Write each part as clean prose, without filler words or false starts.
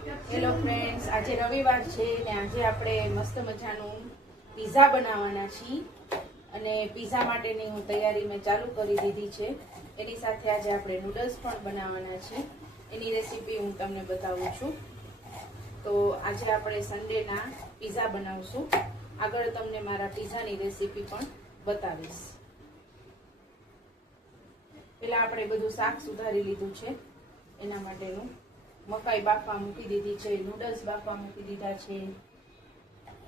Hello friends, આજે રવિવાર છે ને આજે આપણે મસ્ત મજાનું પીઝા બનાવવાના છીએ અને પીઝા માટેની હું તૈયારી મેં ચાલુ કરી દીધી છે. એની સાથે આજે આપણે નૂડલ્સ પણ બનાવવાના છે. એની રેસીપી હું તમને બતાવું છું. તો આજે આપણે સન્ડેના પીઝા બનાવશું. આગળ તમને મારા પીઝાની રેસીપી પણ બતાવીશ. પહેલા આપણે બધું શાક સુધારી લીધું છે. એના માટેનું મકાઈ બાફવા મૂકી દીધી છે, નૂડલ્સ બાફવા મૂકી દીધા છે.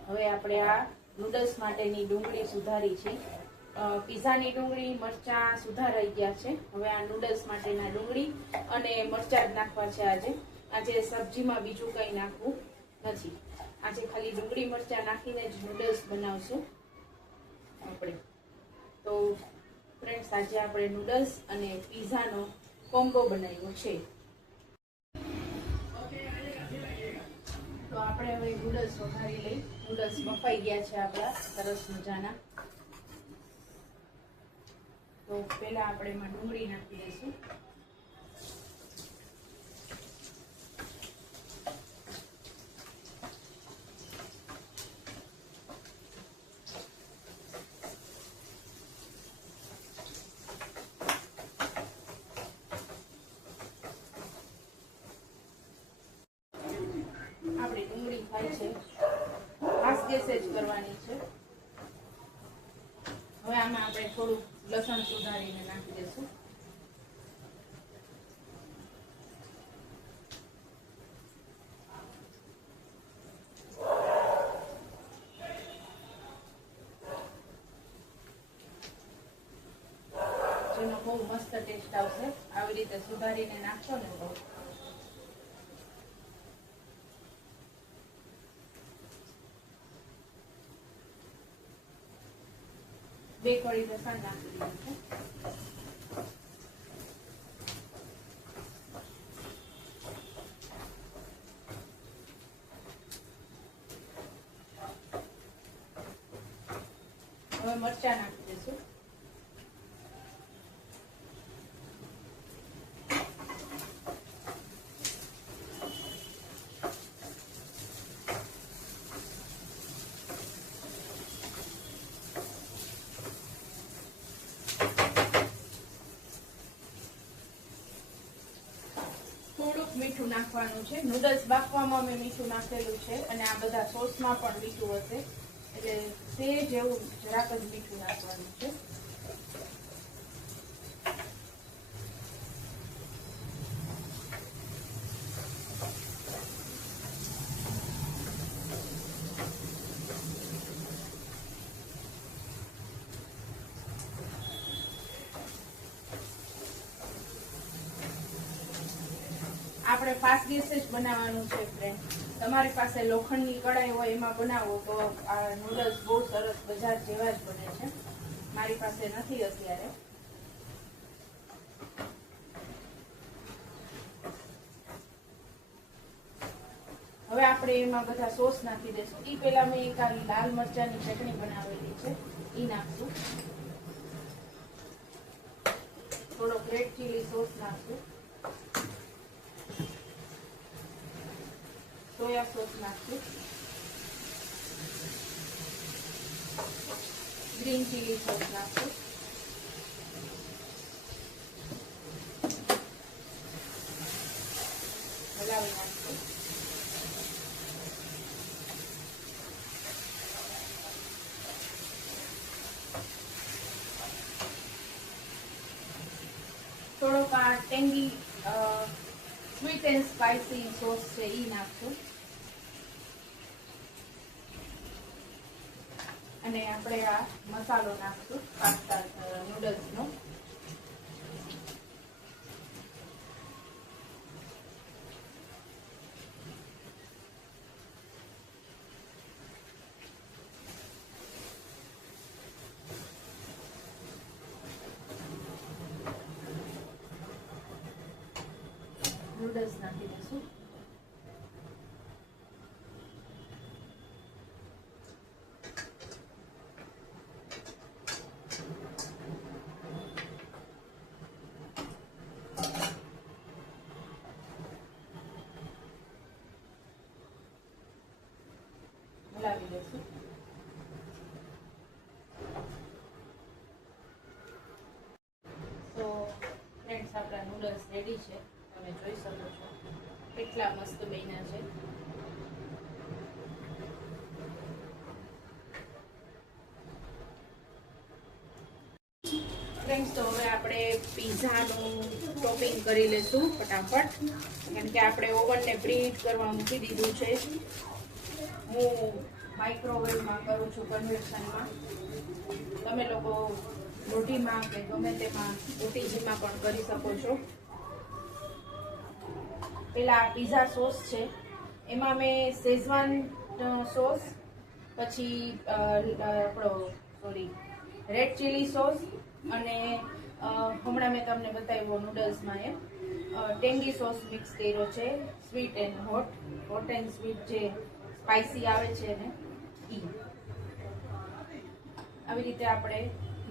હવે આપણે આ નૂડલ્સ માટેની ડુંગળી સુધારી છે. પીઝાની ડુંગળી મરચાં સુધારાઈ ગયા છે. હવે આ નૂડલ્સ માટેના ડુંગળી અને મરચાં જ નાખવા છે. આજે સબ્જીમાં બીજું કંઈ નાખવું નથી. આજે ખાલી ડુંગળી મરચાં નાખીને જ નૂડલ્સ બનાવશું આપણે. તો ફ્રેન્ડ્સ, આજે આપણે નૂડલ્સ અને પીઝાનો કોમ્બો બનાવ્યો છે. તો આપણે હવે નૂડલ્સ વઘારી લઈ. નૂડલ્સ બફાઈ ગયા છે આપણા સરસ મજાના. તો પહેલા આપણે એમાં ડુંગળી નાખી દઈશું. આપણી ડુંગળી થાય છે, ખાસ ગેસે જ કરવાની છે. હવે આમાં આપણે થોડું લસણ સુધારીને નાખી દઈશું. જેનો બહુ મસ્ત ટેસ્ટ આવશે. આવી રીતે સુધારીને નાખશો ને તો. બે કળી લસણ નાખી દીધું છે. હવે મરચાં નાખી દઈશું. થોડુંક મીઠું નાખવાનું છે. નૂડલ્સ બાફવામાં મેં મીઠું નાખેલું છે અને આ બધા સોસમાં પણ મીઠું હશે, એટલે તે જેવું જરાક જ મીઠું નાખવાનું છે. આપણે ફાસ્ટ ગેસે જ બનાવવાનું છે ફ્રેન્ડ. તમારી પાસે લોખંડની કડાઈ હોય એમાં બનાવો તો આ નૂડલ્સ બહુ સરસ બજાર જેવા જ બને છે. મારી પાસે નથી અત્યારે. હવે આપણે એમાં બધા સોસ નાખી દઈશું. એ પહેલા મેં એક લાલ મરચાંની ચટણી બનાવેલી છે, એ નાખશું. થોડો રેડ ચીલી સોસ નાખશું. સોયા સોસ નાખશું. ગ્રીન ચીલી સોસ નાખશું. હલાવી નાખશું. થોડોક આ tangy sweet and spicy sauce છે, એ નાખશું. અને આપણે આ મસાલો નાખશું પાસ્તા નૂડલ્સનો. નૂડલ્સ નાખી દઈશું. નૂડલ્સ રેડી છે. તમે જોઈ શકો છો કેટલા મસ્ત બન્યા છે. ફ્રેન્ડ્સ, તો હવે આપણે પીઝાનું ટોપિંગ કરી લઈશું ફટાફટ, કારણ કે આપણે ઓવનને પ્રીહીટ કરવા મૂકી દીધું છે. હું માઇક્રોવેવમાં કરું છું, કન્વેક્શનમાં. તમે લોકો રોટીમાં કે ગમે તેમાં ઓટીજીમાં પણ કરી શકો છો. પેલા પીઝા સોસ છે, એમાં મેં શેઝવાન સોસ, પછી રેડ ચીલી સોસ, અને હમણાં મેં તમને બતાવ્યો નૂડલ્સમાં એમ ટેંગી સોસ મિક્સ કર્યો છે. Sweet and hot and sweet જે સ્પાઇસી આવે છે ને ઈ. આવી રીતે આપણે,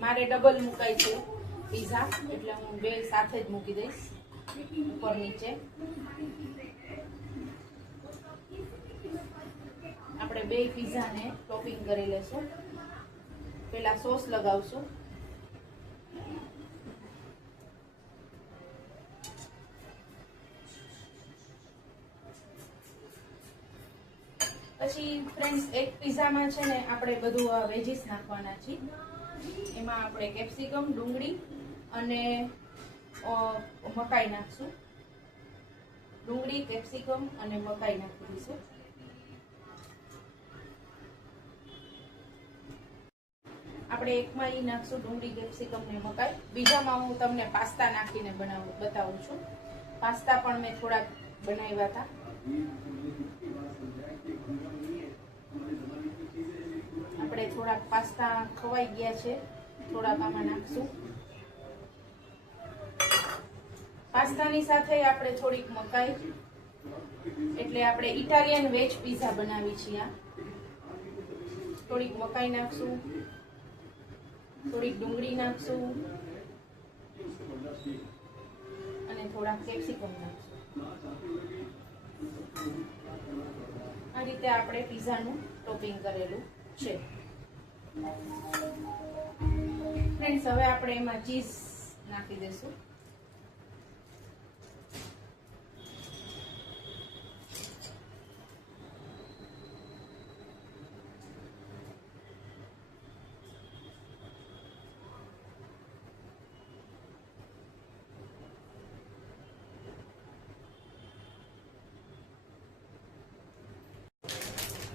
મારે ડબલ મુકાય છે પીઝા, એટલે હું બે સાથે જ મૂકી દઈશ ઉપર નીચે. આપણે બે પીઝાને ટોપિંગ કરી લેશું. પેલા સોસ લગાવશું. પછી ફ્રેન્ડ્સ, એક પીઝામાં છે ને આપણે બધું વેજીસ નાખવાના છીએ. એમાં આપણે કેપ્સિકમ, ડુંગળી અને મકાઈ નાખશું. ડુંગળી, કેપ્સિકમ અને મકાઈ નાખી દઈશું. આપણે એકમાં ઈ નાખશું, ડુંગળી, કેપ્સિકમ ને મકાઈ. બીજામાં હું તમને પાસ્તા નાખીને બતાવું છું. પાસ્તા પણ મેં થોડાક બનાવ્યા હતા. આપણે થોડાક પાસ્તા ખવાઈ ગયા છે, થોડાક આમાં નાખશું. પાસ્તાની સાથે આપણે થોડીક મકાઈ, એટલે આપણે ઇટાલિયન વેજ પીઝા બનાવી છીએ. થોડીક મકાઈ નાખશું, થોડીક ડુંગળી નાખશું અને થોડાક કેપ્સિકમ નાખશું. આ રીતે આપણે પીઝાનું ટોપિંગ કરેલું છે. ફ્રેન્ડ્સ, હવે આપણે એમાં ચીઝ નાખી દઈશું.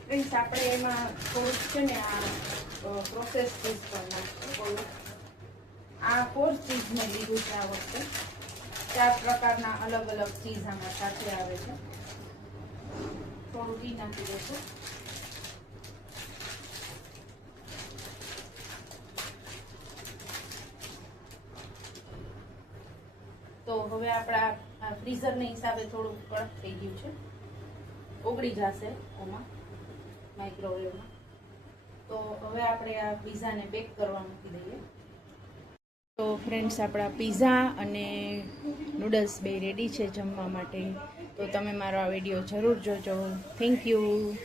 ફ્રેન્ડ્સ, આપણે એમાં થોડુંક છે ને આ પ્રોસેસ ચીઝ પણ નાખશું. આ 4 ચીઝ મેં લીધું છે આ વખતે. 4 પ્રકારના અલગ અલગ ચીઝ આમાં સાથે આવે છે. થોડું ઘી નાખી દઈશું. તો હવે આપણા ફ્રીઝરના હિસાબે થોડું કડક થઈ ગયું છે, ઓગળી જશે ઓમાં માઇક્રોવેવમાં. તો હવે આપણે આ પીઝાને બેક કરવા મૂકી દઈએ. તો ફ્રેન્ડ્સ, આપણા પીઝા અને નૂડલ્સ બે રેડી છે જમવા માટે. તો તમે મારો આ વિડીયો જરૂર જોજો. Thank you.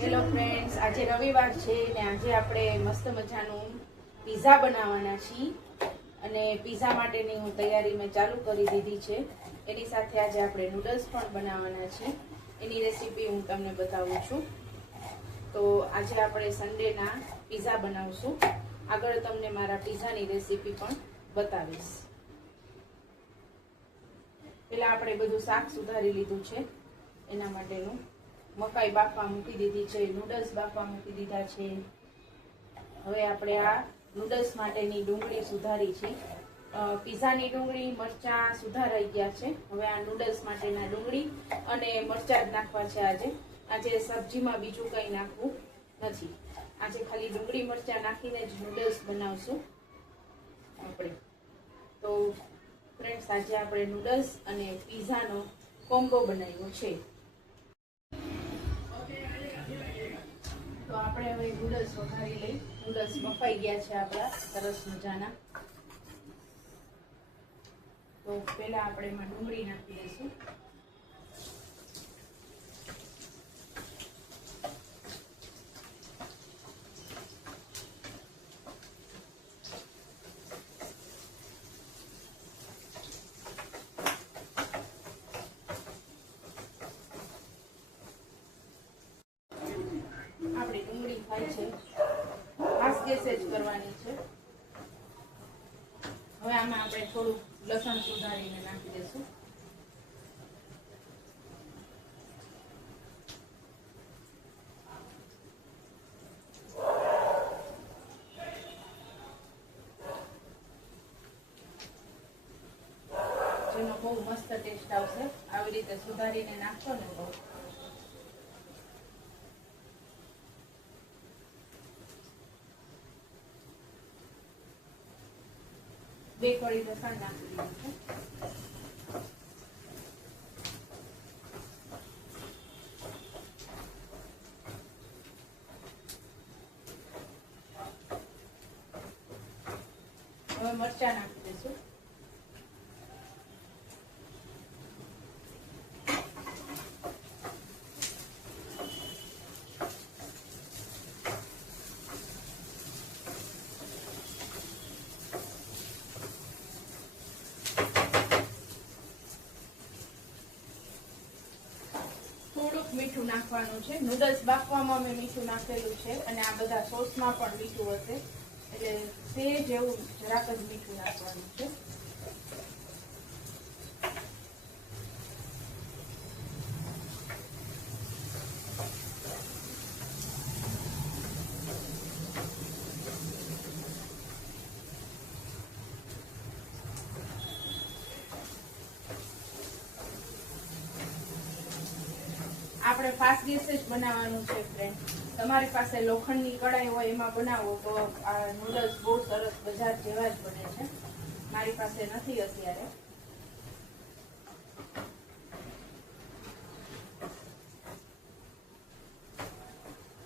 હેલો ફ્રેન્ડ્સ, આજે રવિવાર છે ને આજે આપણે મસ્ત મજાનું પીઝા બનાવવાના છીએ. અને પીઝા માટેની હું તૈયારી મેં ચાલુ કરી દીધી છે. એની સાથે આજે આપણે નૂડલ્સ પણ બનાવવાના છે. એની રેસીપી હું તમને બતાવું છું. તો આજે આપણે સન્ડેના પીઝા બનાવશું. આગળ તમને મારા પીઝાની રેસીપી પણ બતાવીશ. પેલા આપણે બધું શાક સુધારી લીધું છે. એના માટેનું મકાઈ બાફવા મૂકી દીધી છે, નૂડલ્સ બાફવા મૂકી દીધા છે. હવે આપણે આ નૂડલ્સ માટેની ડુંગળી સુધારી છે. પીઝાની ડુંગળી, મરચાં સુધારાઈ ગયા છે. હવે આ નૂડલ્સ માટેના ડુંગળી અને મરચાં જ નાખવા છે આજે. આજે સબ્જીમાં બીજું કંઈ નાખવું નથી. આજે ખાલી ડુંગળી મરચાં નાખીને જ નૂડલ્સ બનાવશું આપણે. તો ફ્રેન્ડ્સ, આજે આપણે નૂડલ્સ અને પીઝાનો કોમ્બો બનાવ્યો છે. તો આપણે હવે નૂડલ્સ વઘારી લઈ. નૂડલ્સ બફાઈ ગયા છે આપણા સરસ મજાના. તો પહેલા આપણે એમાં ડુંગળી નાખી દઈશું. થાય છે. ફાસ્ટ ગેસે જ કરવાની છે. હવે આમાં આપણે થોડું લસણ સુધારીને નાખી દઈશું. જેનો બહુ મસ્ત ટેસ્ટ આવશે. આવી રીતે સુધારીને નાખશો ને તો. બે કળી લસણ નાખી દીધું છે. હવે મરચાં નાખી દઈશું. થોડુંક મીઠું નાખવાનું છે. નૂડલ્સ બાફવામાં મેં મીઠું નાખેલું છે અને આ બધા સોસમાં પણ મીઠું હશે, એટલે તે જેવું જરાક જ મીઠું નાખવાનું છે. આપણે ફાસ્ટ ગેસે જ બનાવવાનું છે ફ્રેન્ડ. તમારી પાસે લોખંડની કડાઈ હોય એમાં બનાવો તો આ નૂડલ્સ બહુ સરસ બજાર જેવા જ બને છે. મારી પાસે નથી અત્યારે.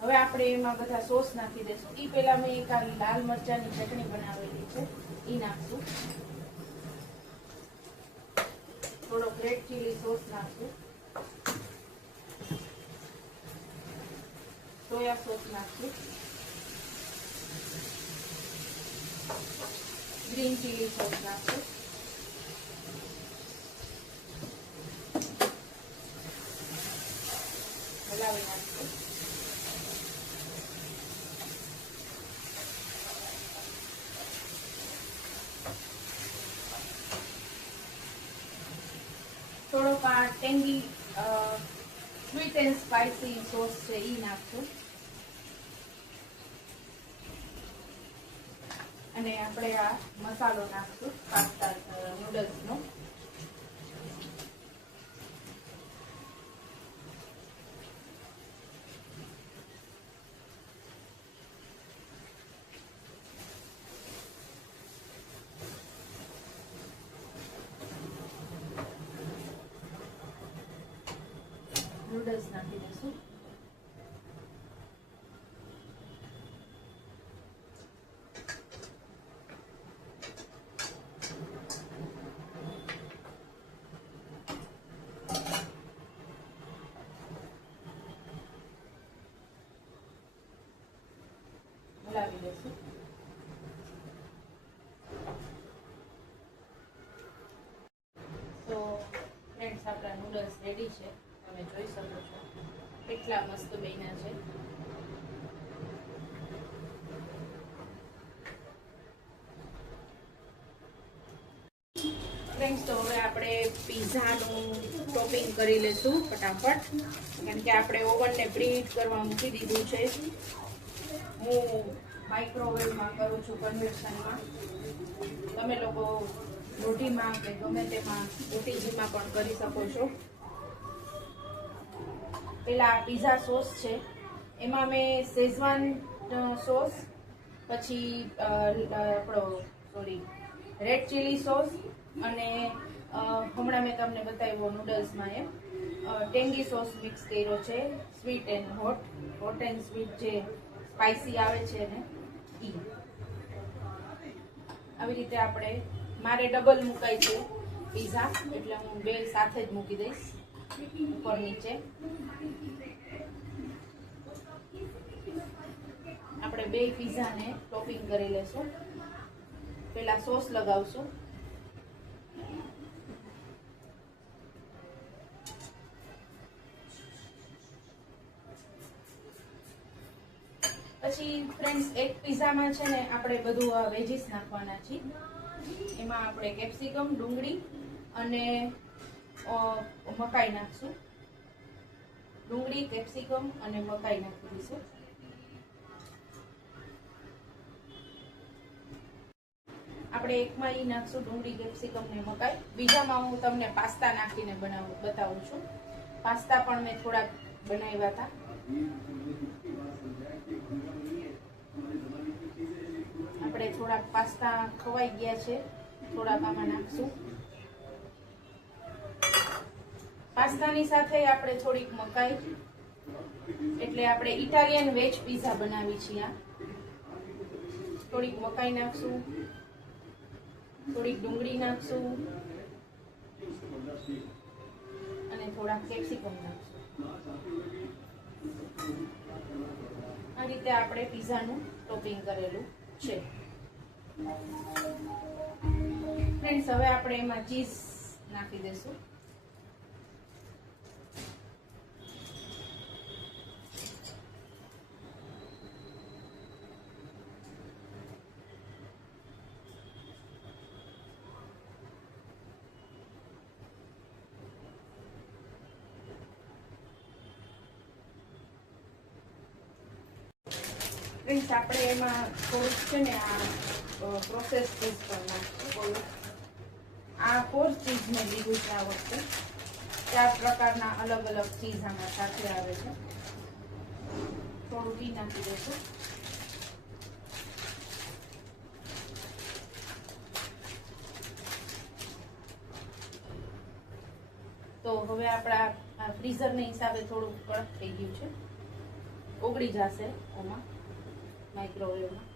હવે આપણે એમાં બધા સોસ નાખી દઈશું. એ પેલા મેં એક લાલ મરચાંની ચટણી બનાવેલી છે, એ નાખશું. થોડો રેડ ચીલી સોસ નાખશું. સોયા સોસ નાખશું. ગ્રીન ચીલી સોસ નાખશું. હલાવી નાખશું. થોડોક આ tangy sweet and spicy sauce છે એ નાખશું. અને આપણે આ મસાલો નાખશું પાસ્તા નૂડલ્સનો. નૂડલ્સ નાખી દઈશું. હલાવી દઈશું. તો ફ્રેન્ડ્સ, આપણા નૂડલ્સ રેડી છે. તમે જોઈ શકો છો કેટલા મસ્ત બન્યા છે. ફ્રેન્ડ્સ, તો હવે આપણે પીઝાનું ટોપિંગ કરી લઈશું ફટાફટ, કારણ કે આપણે ઓવનને પ્રીહીટ કરવા મૂકી દીધું છે. હું માઇક્રોવેવમાં કરું છું, કન્વેક્શનમાં. તમે લોકો રોટીમાં કે ગમે તેમાં ઓટીજીમાં પણ કરી શકો છો. પેલા પીઝા સોસ છે એમાં મેં શેઝવાન સોસ, પછી આપણો રેડ ચીલી સોસ અને હમણાં મેં તમને બતાવ્યો નૂડલ્સમાં એમ ટેંગી સોસ મિક્સ કર્યો છે. Sweet and hot and sweet જે સ્પાઇસી આવે છે ને ઈ. આવી રીતે આપણે, મારે ડબલ મુકાય છે પીઝા, એટલે હું બે સાથે જ મૂકી દઈશ ઉપર નીચે. આપણે બે પીઝાને ટોપિંગ કરી લેશું. પેલા સોસ લગાવશું. પછી ફ્રેન્ડ્સ એક પીઝામાં છે ને આપણે બધું વેજીસ નાખવાના છીએ. એમાં આપણે કેપ્સિકમ, ડુંગળી અને મકાઈ નાખશું. ડુંગળી, કેપ્સિકમ અને મકાઈ નાખી દઈશું. આપણે એકમાં ઈ નાખશું ડુંગળી, કેપ્સિકમ ને મકાઈ. બીજામાં હું તમને પાસ્તા નાખીને બતાવું છું. પાસ્તા પણ મેં થોડાક બનાવ્યા હતા. આપણે થોડાક પાસ્તા ખવાઈ ગયા છે, થોડાક આમાં નાખશું. પાસ્તાની સાથે આપણે થોડીક મકાઈ, એટલે આપણે ઇટાલિયન વેજ પીઝા બનાવી છીએ. થોડીક મકાઈ નાખશું, થોડીક ડુંગળી નાખશું અને થોડાક કેપ્સિકમ નાખશું. આ રીતે આપણે પીઝાનું ટોપિંગ કરેલું છે. ફ્રેન્ડ્સ, હવે આપણે એમાં ચીઝ નાખી દઈશું. ફ્રેન્ડ્સ, આપણે એમાં થોડુંક છે ને આ પ્રોસેસ ચીઝ પણ નાખશું. આ 4 ચીઝ મેં લીધું છે આ વખતે. 4 પ્રકારના અલગ અલગ ચીઝ આમાં સાથે આવે છે. થોડું ઘી નાખી દઈશું. તો હવે આપણા ફ્રીઝરના હિસાબે થોડું કડક થઈ ગયું છે, ઓગળી જશે એમાં માઇક્રોવેવમાં.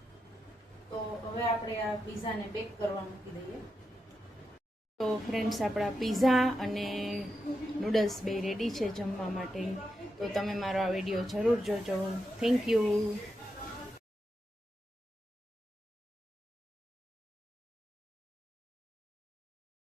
તો હવે આપણે આ પીઝાને બેક કરવા મૂકી દઈએ. તો ફ્રેન્ડ્સ, આપણા પીઝા અને નૂડલ્સ બે રેડી છે જમવા માટે. તો તમે મારો આ વિડીયો જરૂર જોજો. Thank you.